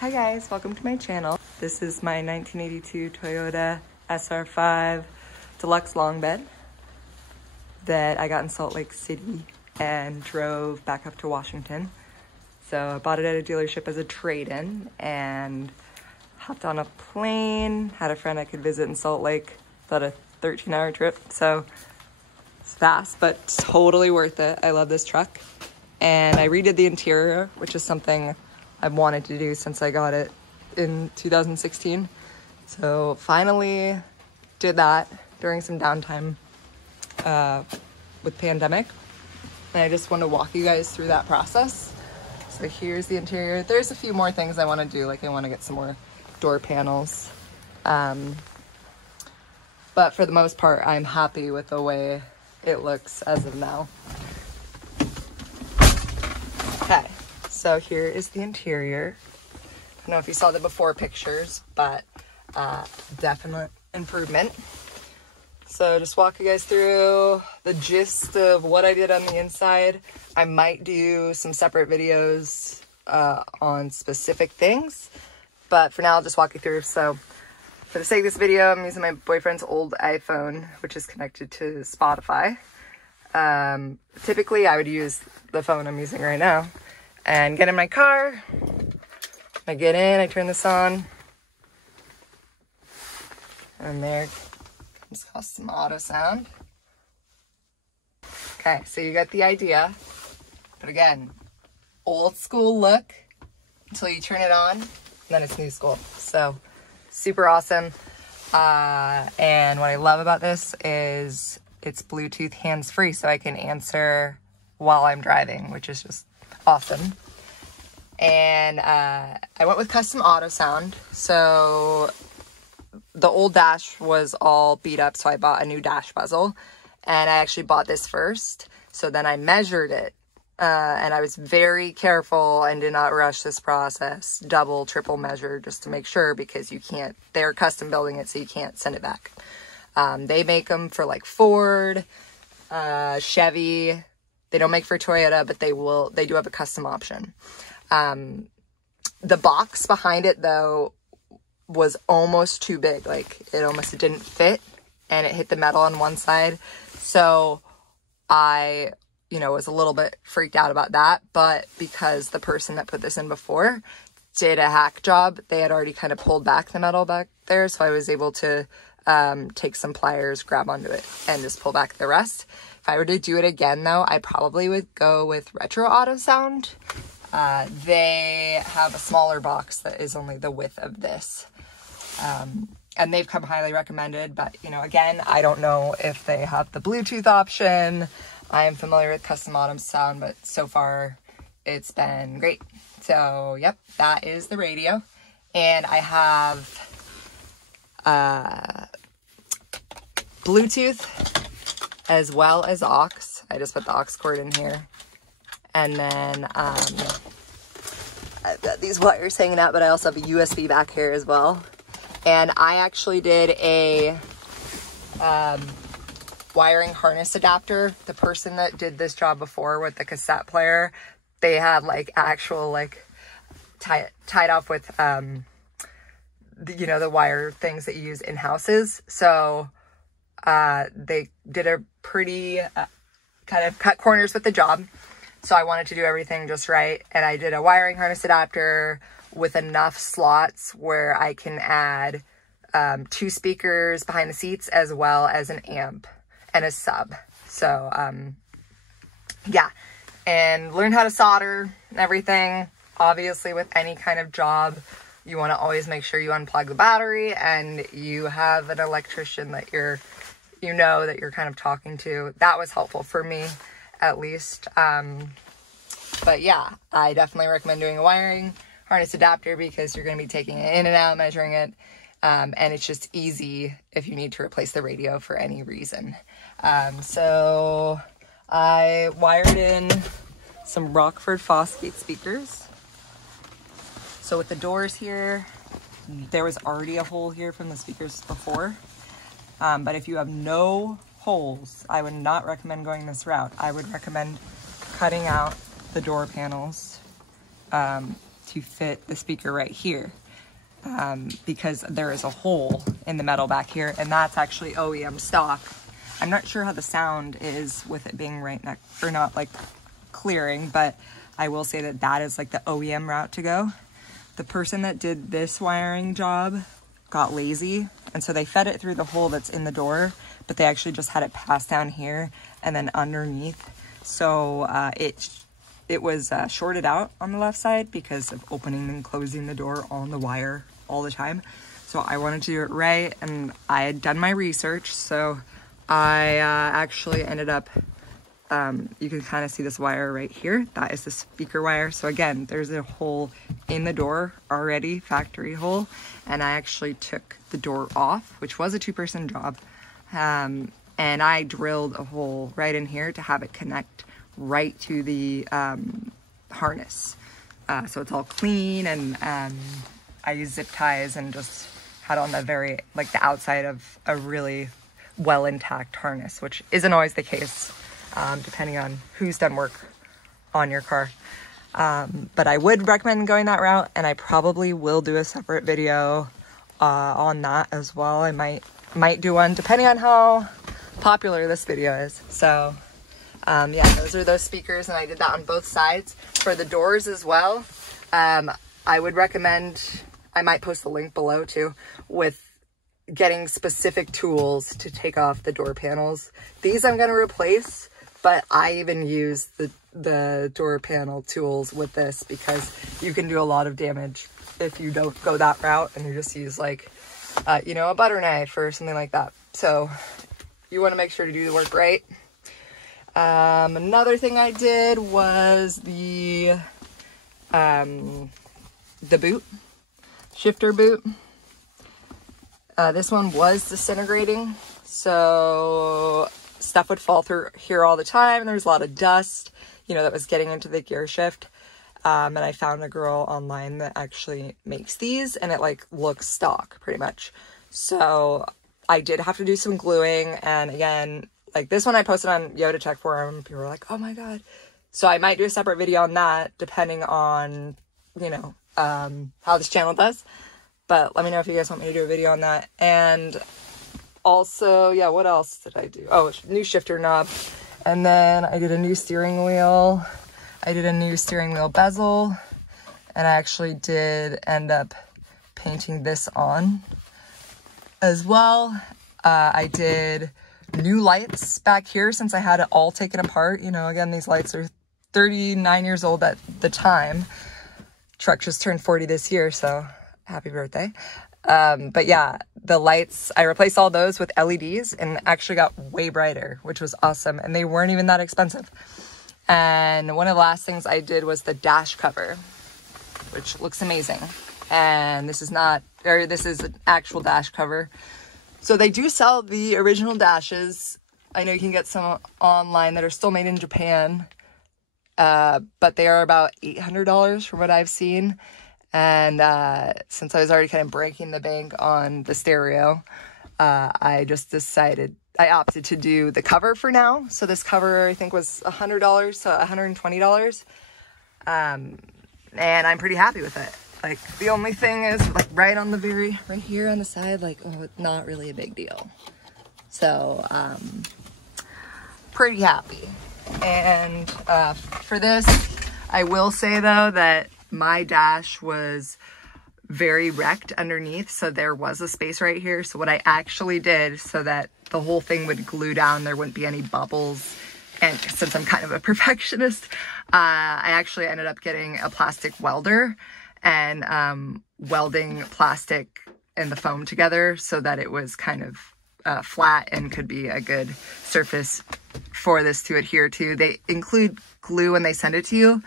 Hi guys, welcome to my channel. This is my 1982 Toyota SR5 Deluxe long bed that I got in Salt Lake City and drove back up to Washington. So I bought it at a dealership as a trade-in and hopped on a plane, had a friend I could visit in Salt Lake, about a 13-hour trip. So it's fast, but totally worth it. I love this truck. And I redid the interior, which is something I've wanted to do since I got it in 2016. So finally did that during some downtime with pandemic. And I just want to walk you guys through that process. So here's the interior. There's a few more things I want to do, like I want to get some more door panels. But for the most part, I'm happy with the way it looks as of now. Okay, so here is the interior. I don't know if you saw the before pictures, but definite improvement. So just walk you guys through the gist of what I did on the inside. I might do some separate videos on specific things, but for now I'll just walk you through. So for the sake of this video, I'm using my boyfriend's old iPhone, which is connected to Spotify. Typically I would use the phone I'm using right now and get in my car. I get in, I turn this on, and there comes custom auto sound. Okay, so you get the idea, but again, old school look until you turn it on, and then it's new school. So super awesome. And what I love about this is it's Bluetooth hands-free, so I can answer while I'm driving, which is just awesome. And I went with custom auto sound. So the old dash was all beat up, so I bought a new dash bezel, and I actually bought this first. So then I measured it, and I was very careful and did not rush this process, double, triple measure, just to make sure, because you can't, they're custom building it, so you can't send it back. They make them for like Ford, Chevy. They don't make for Toyota, but they do have a custom option. The box behind it though was almost too big. Like it almost didn't fit, and it hit the metal on one side. So I, was a little bit freaked out about that, but because the person that put this in before did a hack job, they had already kind of pulled back the metal back there. So I was able to take some pliers, grab onto it, and just pull back the rest. If I were to do it again though, I probably would go with Retro Auto Sound. They have a smaller box that is only the width of this. And they've come highly recommended, but again, I don't know if they have the Bluetooth option. I am familiar with custom auto sound, but so far it's been great. So yep, that is the radio. And I have Bluetooth as well as aux. I just put the aux cord in here. And then I've got these wires hanging out, but I also have a USB back here as well. And I actually did a wiring harness adapter. The person that did this job before with the cassette player, they had like actual tied off with the wire things that you use in houses. So they did a pretty kind of cut corners with the job. So I wanted to do everything just right. And I did a wiring harness adapter with enough slots where I can add 2 speakers behind the seats, as well as an amp and a sub. So yeah, and learn how to solder and everything. Obviously with any kind of job, you want to always make sure you unplug the battery and you have an electrician that you're kind of talking to. That was helpful for me, at least. But yeah, I definitely recommend doing a wiring harness adapter because you're going to be taking it in and out, measuring it. And it's just easy if you need to replace the radio for any reason. So I wired in some Rockford Fosgate speakers. So with the doors here, there was already a hole here from the speakers before. But if you have no holes, I would not recommend going this route. I would recommend cutting out the door panels, to fit the speaker right here. Because there is a hole in the metal back here, and that's actually OEM stock. I'm not sure how the sound is with it being right next, or not like clearing, but I will say that that is like the OEM route to go. The person that did this wiring job got lazy, and so they fed it through the hole that's in the door, but they actually just had it pass down here and then underneath. So it was shorted out on the left side because of opening and closing the door on the wire all the time. So I wanted to do it right, and I had done my research. So I actually ended up, you can kind of see this wire right here. That is the speaker wire. So again, there's a hole in the door already, factory hole. And I actually took the door off, which was a 2-person job. And I drilled a hole right in here to have it connect right to the harness. So it's all clean, and I used zip ties and just had on the very, like the outside of a really well intact harness, which isn't always the case, depending on who's done work on your car. But I would recommend going that route, and I probably will do a separate video on that as well. I might do one depending on how popular this video is. So yeah, those are those speakers, and I did that on both sides. For the doors as well, I would recommend, I might post a link below too, with getting specific tools to take off the door panels. These I'm going to replace, but I even use the door panel tools with this because you can do a lot of damage if you don't go that route and you just use like, you know, a butter knife or something like that. So you want to make sure to do the work right. Another thing I did was the boot, shifter boot. This one was disintegrating, so stuff would fall through here all the time. There was a lot of dust, you know, that was getting into the gear shift. And I found a girl online that actually makes these, and it like looks stock pretty much. So I did have to do some gluing, and again, like this one I posted on Yoda Tech Forum. People were like, oh my God. So I might do a separate video on that depending on, you know, how this channel does. But let me know if you guys want me to do a video on that. And also, yeah, what else did I do? Oh, new shifter knob. And then I did a new steering wheel. I did a new steering wheel bezel. And I actually did end up painting this on as well. I did new lights back here since I had it all taken apart. You know, again, these lights are 39 years old at the time. Truck just turned 40 this year, so happy birthday. But yeah, the lights, I replaced all those with LEDs and actually got way brighter, which was awesome. And they weren't even that expensive. And one of the last things I did was the dash cover, which looks amazing. And this is not, or this is an actual dash cover. So they do sell the original dashes. I know you can get some online that are still made in Japan. But they are about $800 from what I've seen. And since I was already kind of breaking the bank on the stereo, I just decided, I opted to do the cover for now. So this cover I think was $100, so $120. And I'm pretty happy with it. Like the only thing is like right on the right here on the side, like, oh, it's not really a big deal. So pretty happy. And for this, I will say though that my dash was very wrecked underneath, so there was a space right here. So what I actually did, so that the whole thing would glue down, there wouldn't be any bubbles, and since I'm kind of a perfectionist, I actually ended up getting a plastic welder and welding plastic and the foam together so that it was kind of flat and could be a good surface for this to adhere to. They include glue when they send it to you.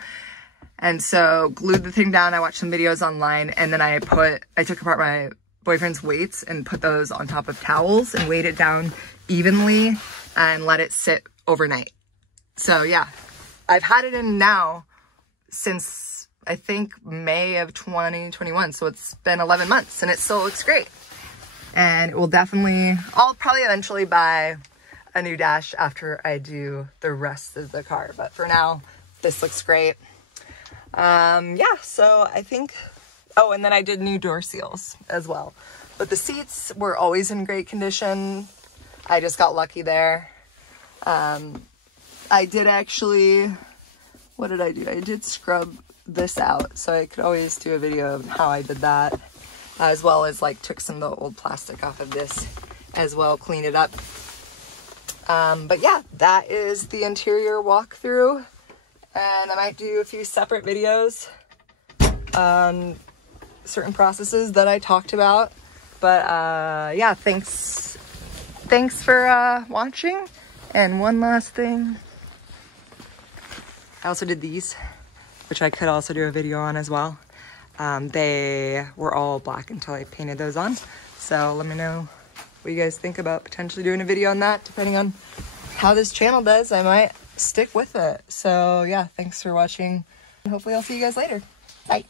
And so glued the thing down. I watched some videos online, and then I took apart my boyfriend's weights and put those on top of towels and weighed it down evenly and let it sit overnight. So yeah, I've had it in now since I think May of 2021. So it's been 11 months and it still looks great. And it will definitely, I'll probably eventually buy a new dash after I do the rest of the car. But for now, this looks great. Yeah, so I think, oh, and then I did new door seals as well. But the seats were always in great condition. I just got lucky there. I did actually, what did I do? I did scrub this out, so I could always do a video of how I did that, as well as like took some of the old plastic off of this as well, clean it up. But yeah, that is the interior walkthrough, and I might do a few separate videos on certain processes that I talked about. But yeah, thanks for watching. And one last thing, I also did these, which I could also do a video on as well. They were all black until I painted those on. So let me know what you guys think about potentially doing a video on that. Depending on how this channel does, I might stick with it. So yeah, thanks for watching. Hopefully I'll see you guys later. Bye.